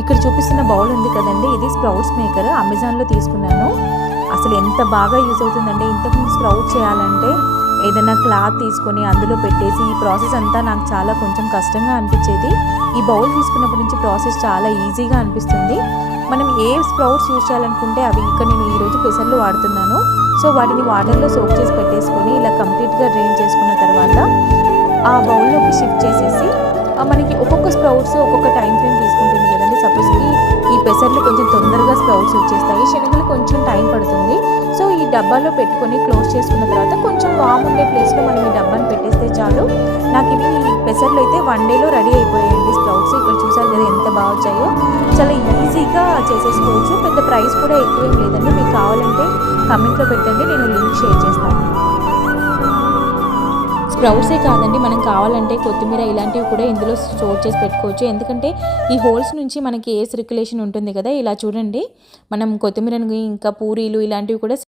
ఇక్కడ చూపిస్తున్న బౌల్ ఉంది కదండి, ఇది స్ప్రౌట్స్ మేకర్, అమెజాన్లో తీసుకున్నాను. అసలు ఎంత బాగా యూజ్ అవుతుందంటే, ఇంతకుముందు స్ప్రౌట్ చేయాలంటే ఏదైనా క్లాత్ తీసుకొని అందులో పెట్టేసి ఈ ప్రాసెస్ అంతా నాకు చాలా కొంచెం కష్టంగా అనిపించేది. ఈ బౌల్ తీసుకున్నప్పటి నుంచి ప్రాసెస్ చాలా ఈజీగా అనిపిస్తుంది. మనం ఏ స్ప్రౌట్స్ యూజ్ చేయాలనుకుంటే అవి ఇక్కడ నేను ఈరోజు పెసర్లు వాడుతున్నాను. సో వాటిని వాటర్లో సోక్ చేసి పెట్టేసుకొని ఇలా కంప్లీట్గా డ్రైన్ చేసుకున్న తర్వాత ఆ బౌల్లోకి షిఫ్ట్ చేసేసి మనకి ఒక్కొక్క స్ప్రౌట్స్ ఒక్కొక్క టైం ఫ్రేమ్ తీసుకుంటుంది కదండి. సపోజ్కి ఈ పెసర్లు కొంచెం తొందరగా స్ప్రౌట్స్ వచ్చేస్తాయి, శనగలు కొంచెం టైం పడుతుంది. సో ఈ డబ్బాలో పెట్టుకొని క్లోజ్ చేసుకున్న తర్వాత కొంచెం వామ్ ఉండే ప్లేస్లో మనం ఈ డబ్బాని పెట్టేస్తే చాలు. నాకు ఇవి పెసర్లు అయితే 1 డేలో రెడీ అయిపోయాయండి స్ప్రౌట్స్. ఇక్కడ చూసారు కదా ఎంత బాగా వచ్చాయో. చాలా ఈజీగా చేసేసుకోవచ్చు, పెద్ద ప్రైస్ కూడా ఎక్కువేం లేదండి. మీకు కావాలంటే కమెంట్లో పెట్టండి, నేను లింక్ షేర్ చేస్తాను. స్ప్రౌట్సే కాదండి, మనం కావాలంటే కొత్తిమీర ఇలాంటివి కూడా ఇందులో స్టోర్ చేసి పెట్టుకోవచ్చు. ఎందుకంటే ఈ హోల్స్ నుంచి మనకి ఎయిర్ సర్క్యులేషన్ ఉంటుంది కదా. ఇలా చూడండి, మనం కొత్తిమీరని ఇంకా పూరీలు ఇలాంటివి కూడా